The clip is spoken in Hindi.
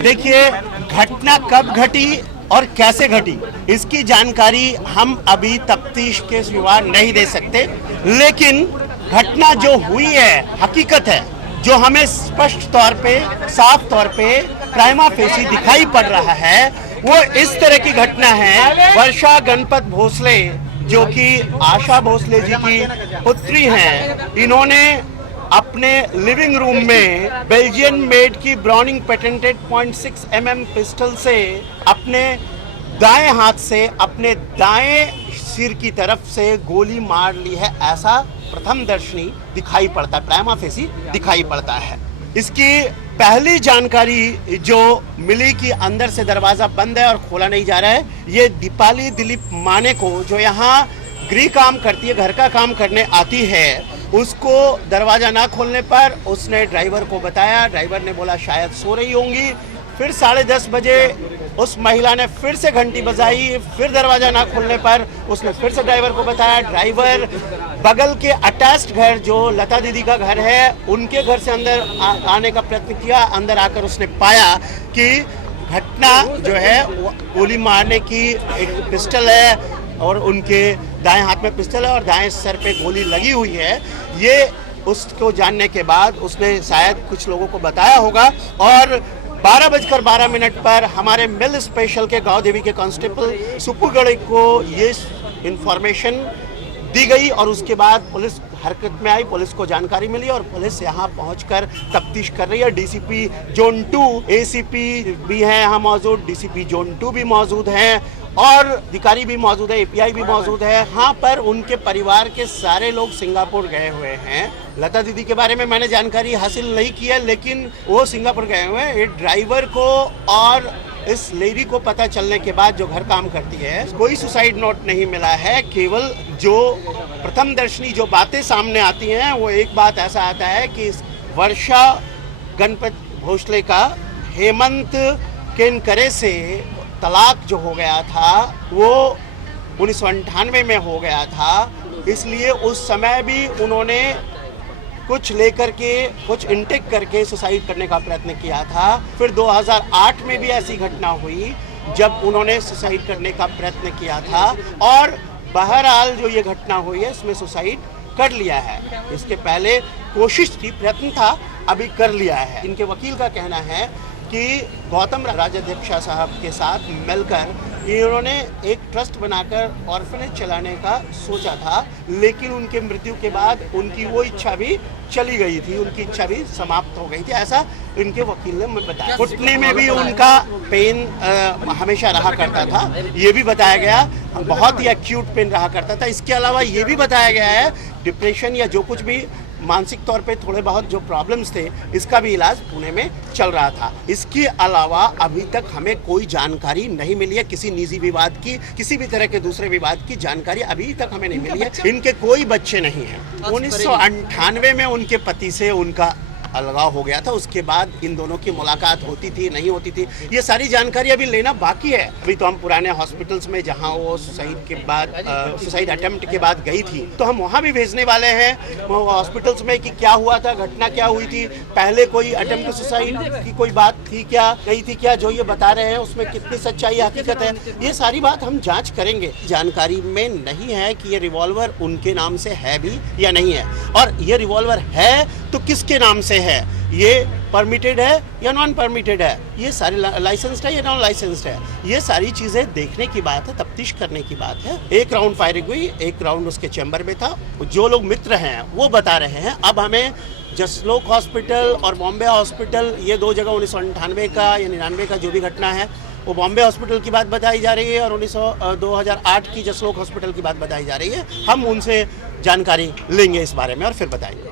देखिए, घटना कब घटी और कैसे घटी इसकी जानकारी हम अभी तफ्तीश के सिवा नहीं दे सकते, लेकिन घटना जो हुई है हकीकत है, जो हमें स्पष्ट तौर पे साफ तौर पे प्राइमा फेसी दिखाई पड़ रहा है, वो इस तरह की घटना है। वर्षा गणपत भोसले जो कि आशा भोसले जी की पुत्री हैं, इन्होंने अपने लिविंग रूम में बेल्जियन मेड की ब्राउनिंग पेटेंटेड .6 mm पिस्टल से अपने दाएं हाथ से अपने दाएं सिर की तरफ से गोली मार ली है, ऐसा प्रथम दर्शनी दिखाई पड़ता है, प्राइमा फेसी दिखाई पड़ता है। इसकी पहली जानकारी जो मिली कि अंदर से दरवाजा बंद है और खोला नहीं जा रहा है, ये दीपाली दिलीप माने को, जो यहाँ गृह काम करती है, घर का काम करने आती है, उसको दरवाजा ना खोलने पर उसने ड्राइवर को बताया। ड्राइवर ने बोला शायद सो रही होंगी। फिर 10:30 बजे उस महिला ने फिर से घंटी बजाई, फिर दरवाजा ना खोलने पर उसने फिर से ड्राइवर को बताया। ड्राइवर बगल के अटैच्ड घर जो लता दीदी का घर है, उनके घर से अंदर आने का प्रयत्न किया। अंदर आकर उसने पाया कि घटना जो है गोली मारने की एक पिस्टल है और उनके दाएं हाथ में पिस्टल है और दाएं सर पे गोली लगी हुई है। ये उसको जानने के बाद उसने शायद कुछ लोगों को बताया होगा और 12:12 पर हमारे मिल स्पेशल के गांव देवी के कांस्टेबल सुपुगढ़ को ये इंफॉर्मेशन दी गई और उसके बाद पुलिस हरकत में आई। पुलिस को जानकारी मिली और पुलिस यहाँ पहुंचकर तफ्तीश कर रही है। डीसीपी जोन 2 एसीपी भी हैं यहाँ मौजूद, डीसीपी जोन 2 भी मौजूद हैं और अधिकारी भी मौजूद है, एपीआई भी मौजूद है। यहाँ पर उनके परिवार के सारे लोग सिंगापुर गए हुए हैं। लता दीदी के बारे में मैंने जानकारी हासिल नहीं की है, लेकिन वो सिंगापुर गए हुए हैं। ड्राइवर को और इस लेडी को पता चलने के बाद, जो घर काम करती है, कोई सुसाइड नोट नहीं मिला है। केवल जो प्रथम दर्शनी जो बातें सामने आती हैं, वो एक बात ऐसा आता है कि वर्षा गणपत भोसले का हेमंत केनकरे से तलाक जो हो गया था वो 1998 में हो गया था, इसलिए उस समय भी उन्होंने कुछ लेकर के कुछ इंटेक करके सुसाइड करने का प्रयत्न किया था। फिर 2008 में भी ऐसी घटना हुई जब उन्होंने सुसाइड करने का प्रयत्न किया था और बहरहाल जो ये घटना हुई है इसमें सुसाइड कर लिया है। इसके पहले कोशिश थी, प्रयत्न था, अभी कर लिया है। इनके वकील का कहना है कि गौतम राजाध्यक्षा साहब के साथ मिलकर इन्होंने एक ट्रस्ट बनाकर ऑर्फनेज चलाने का सोचा था, लेकिन उनके मृत्यु के बाद उनकी वो इच्छा भी चली गई थी, उनकी इच्छा भी समाप्त हो गई थी, ऐसा इनके वकील ने मुझे बताया। घुटने में भी उनका पेन हमेशा रहा करता था, ये भी बताया गया, बहुत ही एक्यूट पेन रहा करता था। इसके अलावा ये भी बताया गया है डिप्रेशन या जो कुछ भी मानसिक तौर पे थोड़े बहुत जो प्रॉब्लम्स थे, इसका भी इलाज पुणे में चल रहा था। इसके अलावा अभी तक हमें कोई जानकारी नहीं मिली है किसी निजी विवाद की, किसी भी तरह के दूसरे विवाद की जानकारी अभी तक हमें नहीं मिली है। इनके कोई बच्चे नहीं हैं। 1998 में उनके पति से उनका अलगाव हो गया था, उसके बाद इन दोनों की मुलाकात होती थी नहीं होती थी, ये सारी जानकारी अभी लेना बाकी है। अभी तो हम पुराने हॉस्पिटल्स में जहां वो सुसाइड के बाद सुसाइड अटेम्प्ट के बाद गई थी, तो हम वहां भी भेजने वाले हैं हॉस्पिटल्स में कि क्या हुआ था, घटना क्या हुई थी, पहले कोई अटेम्प्ट सुसाइड की कोई बात थी क्या, गई थी क्या, जो ये बता रहे हैं उसमें कितनी सच्चाई हकीकत है, ये सारी बात हम जाँच करेंगे। जानकारी में नहीं है कि ये रिवॉल्वर उनके नाम से है भी या नहीं है, और ये रिवॉल्वर है तो किसके नाम से है, ये परमिटेड है या नॉन परमिटेड है, ये सारी लाइसेंस्ड है या नॉन लाइसेंस्ड है, ये सारी चीज़ें देखने की बात है, तफ्तीश करने की बात है। एक राउंड फायरिंग हुई, एक राउंड उसके चैम्बर में था, जो लोग मित्र हैं वो बता रहे हैं। अब हमें जसलोक हॉस्पिटल और बॉम्बे हॉस्पिटल, ये दो जगह 1998 का या 99 का जो भी घटना है वो बॉम्बे हॉस्पिटल की बात बताई जा रही है और 2008 की जसलोक हॉस्पिटल की बात बताई जा रही है। हम उनसे जानकारी लेंगे इस बारे में और फिर बताएंगे।